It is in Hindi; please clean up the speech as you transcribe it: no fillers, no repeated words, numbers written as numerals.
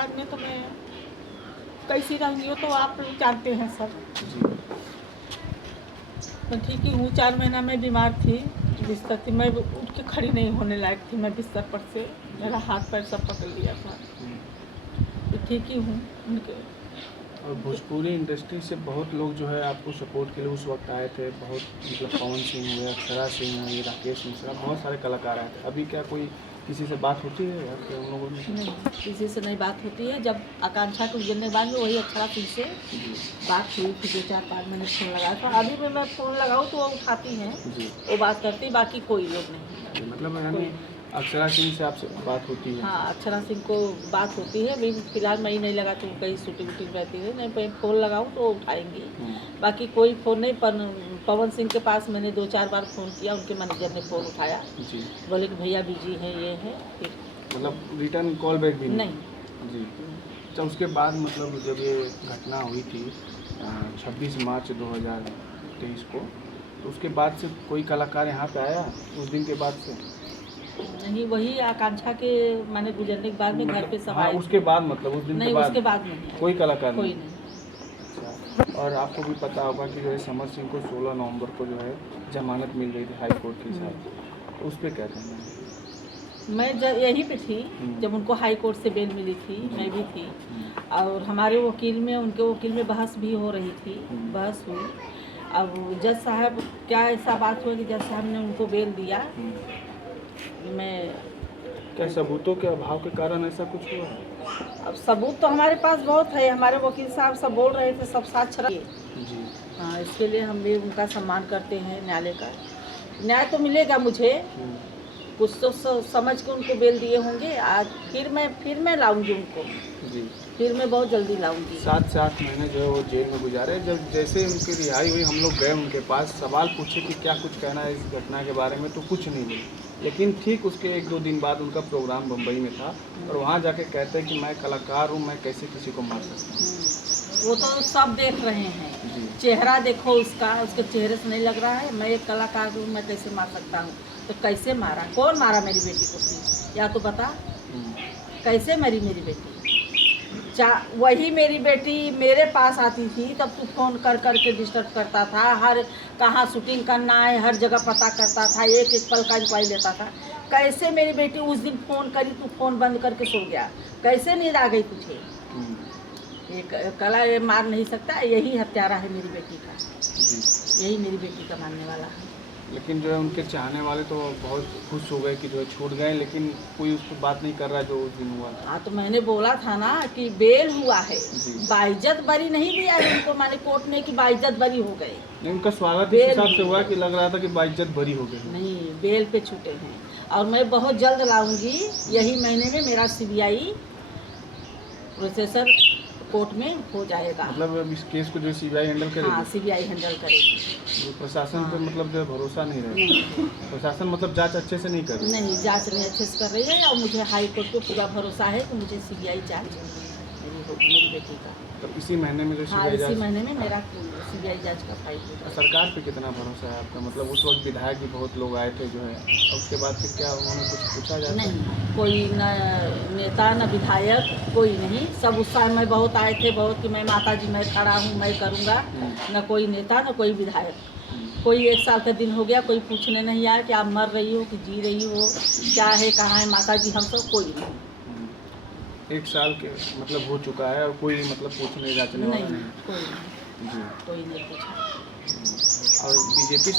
बाद में तो मैं कैसी रहूँगी वो तो आप लोग जानते हैं सब। जी। मैं ठीक ही हूँ, 4 महीना मैं बीमार थी, बिस्तर थी, मैं उठ के खड़ी नहीं होने लायक थी, मैं बिस्तर पर से मेरा हाथ पैर सब पकड़ लिया था। तो ठीक ही हूँ उनके। और भोजपुरी इंडस्ट्री से बहुत लोग जो है आपको सपोर्ट के लिए उस वक्त आए थे, बहुत मतलब पवन सिंह हुए, अक्षरा सिंह हुई, राकेश मिश्रा, बहुत सारे कलाकार आए थे। अभी क्या कोई किसी से बात होती है या फिर उन लोगों में? नहीं, किसी से नहीं बात होती है। जब आकांक्षा को गिरने के बाद में वही अक्षरा सिंह से बात हुई थी, 2-4 बार मैंने फ़ोन लगाया था। अभी भी मैं फ़ोन लगाऊँ तो वो उठाती हैं, जी। वो बात करती, बाकी कोई लोग नहीं। मतलब यानी अक्षरा सिंह से आपसे बात होती है? हाँ, अक्षरा सिंह को बात होती है। अभी फ़िलहाल मैं ही नहीं लगाती हूँ, कहीं शूटिंग वूटिंग रहती है, नहीं मैं फ़ोन लगाऊँ तो वो उठाएँगी। बाकी कोई फ़ोन नहीं। पवन सिंह के पास मैंने 2-4 बार फ़ोन किया, उनके मैनेजर ने फ़ोन उठाया, जी। बोले कि भैया बिजी हैं, ये है, फिर मतलब रिटर्न कॉल बैक भी नहीं। जी। अच्छा, उसके बाद मतलब जब ये घटना हुई थी 26 मार्च 2023 को, तो उसके बाद से कोई कलाकार यहाँ पे आया उस दिन के बाद से? नहीं, वही आकांक्षा के मैंने गुजरने के बाद में घर पे सब हाँ, आए उसके थे। बाद मतलब उस दिन नहीं, के बाद उसके बाद नहीं कोई कलाकार कोई नहीं? नहीं। अच्छा। और आपको भी पता होगा कि जो है समर सिंह को 16 नवंबर को जो है जमानत मिल गई थी हाई कोर्ट के हिसाब से, तो उस पर क्या कहना है? मैं यहीं पे थी जब उनको हाई कोर्ट से बेल मिली थी, मैं भी थी। और हमारे वकील में, उनके वकील में बहस भी हो रही थी, बहस हुई। अब जज साहब, क्या ऐसा बात हुई कि जज साहब ने उनको बेल दिया। मैं क्या सबूतों के अभाव के कारण ऐसा कुछ हुआ है? अब सबूत तो हमारे पास बहुत है, हमारे वकील साहब सब बोल रहे थे, सब साक्ष्य रखे। जी। हाँ, इसके लिए हम भी उनका सम्मान करते हैं, न्यायालय का। न्याय तो मिलेगा मुझे, कुछ तो समझ के उनको बेल दिए होंगे। आज फिर मैं लाऊंगी उनको, जी। फिर मैं बहुत जल्दी लाऊंगी। 7 से 8 महीने जो है वो जेल में गुजारे। जब जैसे उनकी रिहाई हुई, हम लोग गए उनके पास, सवाल पूछे कि क्या कुछ कहना है इस घटना के बारे में, तो कुछ नहीं बोले। लेकिन ठीक उसके 1-2 दिन बाद उनका प्रोग्राम बम्बई में था और वहाँ जाके कहते हैं कि मैं कलाकार हूँ, मैं कैसे किसी को मार सकता हूँ। वो तो सब देख रहे हैं, चेहरा देखो उसका, उसके चेहरे से नहीं लग रहा है मैं एक कलाकार हूँ, मैं कैसे मार सकता हूँ। तो कैसे मारा, कौन मारा मेरी बेटी को, या तो बता, कैसे मरी मेरी बेटी। वही मेरी बेटी मेरे पास आती थी तब तू फ़ोन कर कर के डिस्टर्ब करता था, हर कहाँ शूटिंग करना है हर जगह पता करता था, एक एक पल का इंक्वायरी लेता था। कैसे मेरी बेटी उस दिन फ़ोन करी, तू फ़ोन बंद करके सो गया, कैसे नींद आ गई तुझे। ये कला ये मार नहीं सकता, यही हत्यारा है मेरी बेटी का, यही मेरी बेटी का मारने वाला है। लेकिन जो है उनके चाहने वाले तो बहुत खुश हो गए कि जो है छूट गए, लेकिन कोई उस पर बात नहीं कर रहा जो उस दिन हुआ। हाँ, तो मैंने बोला था ना कि बेल हुआ है, बाइज्जत बरी नहीं दिया है उनको, माने कोर्ट ने कि बाइज्जत बरी हो गए। नहीं, उनका स्वागत इस हिसाब से हुआ कि लग रहा था कि बाइज्जत बरी हो गई। नहीं, बेल पे छूटे हैं और मैं बहुत जल्द लाऊंगी, यही महीने में मेरा सीबीआई प्रोसेसर कोर्ट में हो जाएगा। मतलब इस केस को जो सीबीआई हैंडल करेगी? हाँ, सीबीआई हैंडल करेगी। जो प्रशासन पे मतलब जो है भरोसा नहीं रहेगा। प्रशासन मतलब जांच अच्छे से नहीं कर रही? नहीं, जांच नहीं अच्छे से कर रही है और मुझे हाई कोर्ट पे पूरा भरोसा है कि मुझे सीबीआई जांच मेरी होगी, मेरी बेटी का। तो इसी महीने में जो हाँ, सीबीआई इसी जांच, महीने में मेरा सीबीआई जांच का फाइल होगा। सरकार पे कितना भरोसा है आपका? मतलब उस वक्त विधायक भी बहुत लोग आए थे जो है, और उसके बाद फिर क्या उन्होंने कुछ पूछा जाता? नहीं, कोई न नेता न विधायक, कोई नहीं। सब उस समय बहुत आए थे, बहुत कि मैं माता जी मैं खड़ा हूँ, मैं करूँगा। न कोई नेता न कोई विधायक, कोई 1 साल का दिन हो गया, कोई पूछने नहीं आया कि आप मर रही हो कि जी रही हो, क्या है, कहाँ है माता जी, हम सब कोई नहीं। 1 साल के मतलब हो चुका है और कोई मतलब पूछने जांचने वाला नहीं? कोई नहीं, जी। कोई नहीं पूछा। और बीजेपी